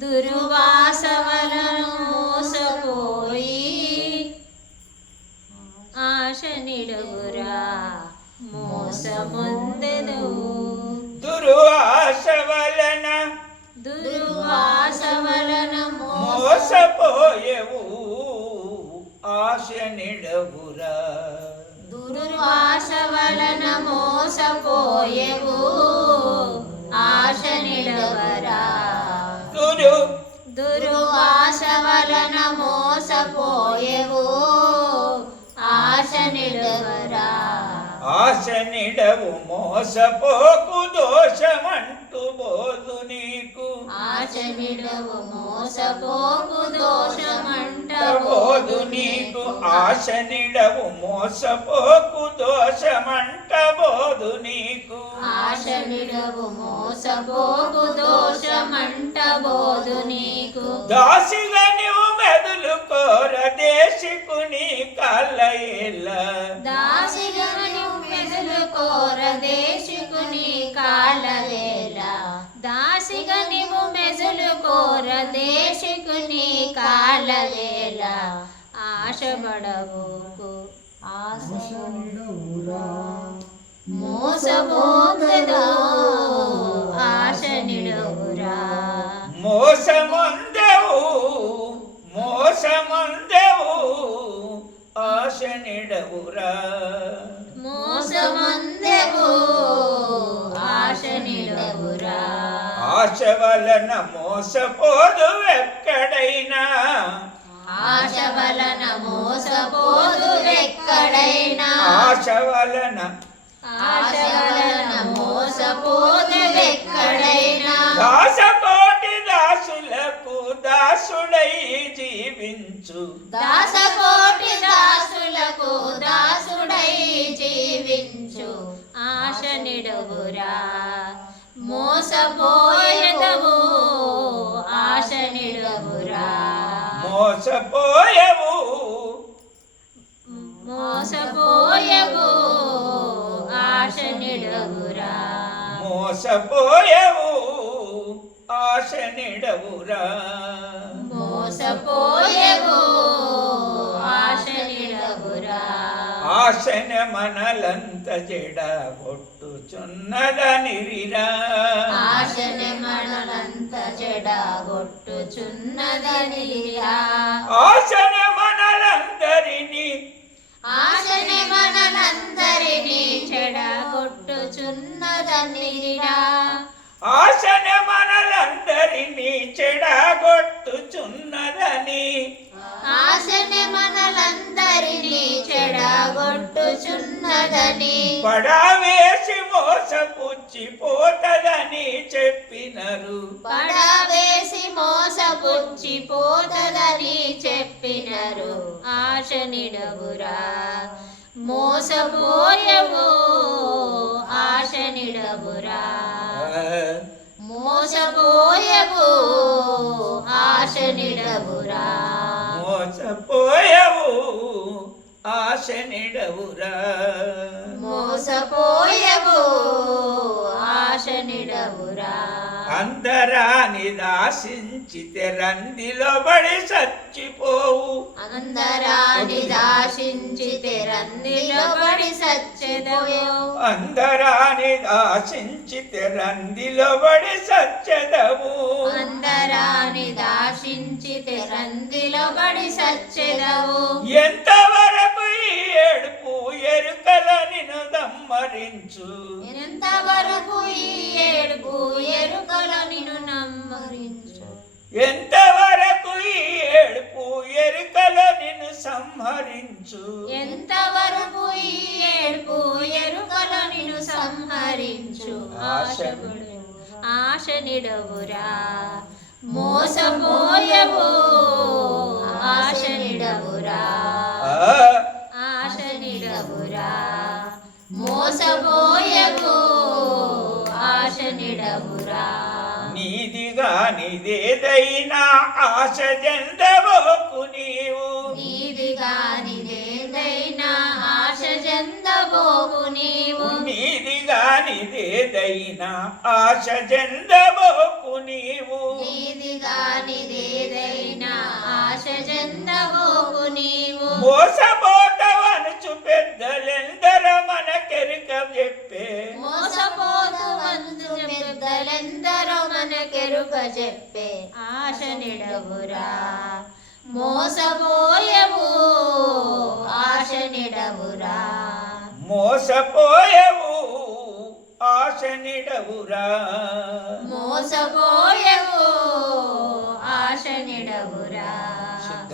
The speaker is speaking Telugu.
దుర్వాసవలను మోసపోయి ఆశ నిడవురా మోసముందెను దుర్వాస వలన దుర్వాస వలన మోసపోయేవు ఆశ నిడవురా దుర్వాస వలన మోసపోయేవు ఆశ నిడవరా ఆశ నిడవు మోసపోకు దోషమంటూ బోధు నీకు. ఆశ నిడవు మోసపోకు దోషమంట బోధు నీకు. ఆశ నిడవు మోసపోకు దోషమంట బోధు నీకు. ఆశ నిడవు మోసపోకు దోషమంట బోధు నీకు. దాసిగా నువ్వు మెదులు కోర దేశికుని కళ్ళ దాసిగ నీవు మెజులు కోర దేశికుని కాలవేళ ఆశపడవుకు ఆశ మోసపోకదో ఆశ నిడవురా మోసముందెవు మోసముందెవు ఆశ నిడవురా మోసమందెవు ఆశ వలన మోసపోదు ఎక్కడైనా ఆశ వలన మోసపోదు ఎక్కడైనా ఆశ వలన ఆశ వలన మోసపోదు ఎక్కడైనా దాసకోటి దాసులకు దాసుడై జీవించు. దాసకోటి దాసులకు దాసుడై జీవించు. ఆశ నిడవురా మోసపోయదవు మోసపోయవు. మోసపోయవు ఆశ నిడవురా. మోసపోయవు ఆశ నిడవురా. మోసపోయవు ఆశన మనలంత జడ కొట్టుచున్నదనిరిరా ఆశని మనలంత చెడ కొట్టుచున్నదనిరా ఆశన మనలందరినీ ఆశని మనలందరినీ చెడ కొట్టుచున్నదనిరా ఆశన మనలందరినీ చెడగొట్టుచున్నదని కొట్టుచున్నదని పడవేసి మోసపుచ్చిపోతదని చెప్పినరు. పడవేసి మోసపుచ్చి పోతదని చెప్పినరు. ఆశ నిడవురా మోసపోయవు ఆశ నిడవురా. మోసపోయవు ఆశ నిడవురా. మోసపోయవు ఆశ నిడవురా మోసపోయవు ఆశ నిడవురా అందరాని దాసించితే రందిలో బడి చచ్చిపోవు అందరాని దాశించి తెరందిలో పడి సచ్చెదవు అందరాని దాసించితే రందిలో బడి సచ్చదవు. అందరాని దాశించి తెరందిలో పడి సచ్చెదవు. ఎంతవరకు నిన్ను దమ్మరించు ఎంతవరకు ఈ ఏడుపు ఎరుకల నిన్ను నమ్మరించు ఎంతవరకు ఈ ఏడుపు ఎరుకల నిన్ను సంహరించు? ఎంతవరకు ఈ ఏడుపు ఎరుకల నిన్ను సంహరించు? ఆశపడు ఆశ నిడవురా మోసపోయవు ఆశ నిడవురా గానిదేదైనా ఆశ చెందబోకు నీవు. నీది గానిదేదైనా ఆశ చెందబోకు నీవు. నీది గానిదేదైనా ఆశ చెందబోకు నీవు. నీది గానిదేదైనా ఆశ చెందబోకు నీవు. మోసపోతవనుచు పెద్దలెందర మన చెప్పే ఆశ నిడవురా మోసపోయవు ఆశ నిడవురా మోసపోయవు ఆశ నిడవురా మోసపోయవు ఆశ నిడవురా శ్రీ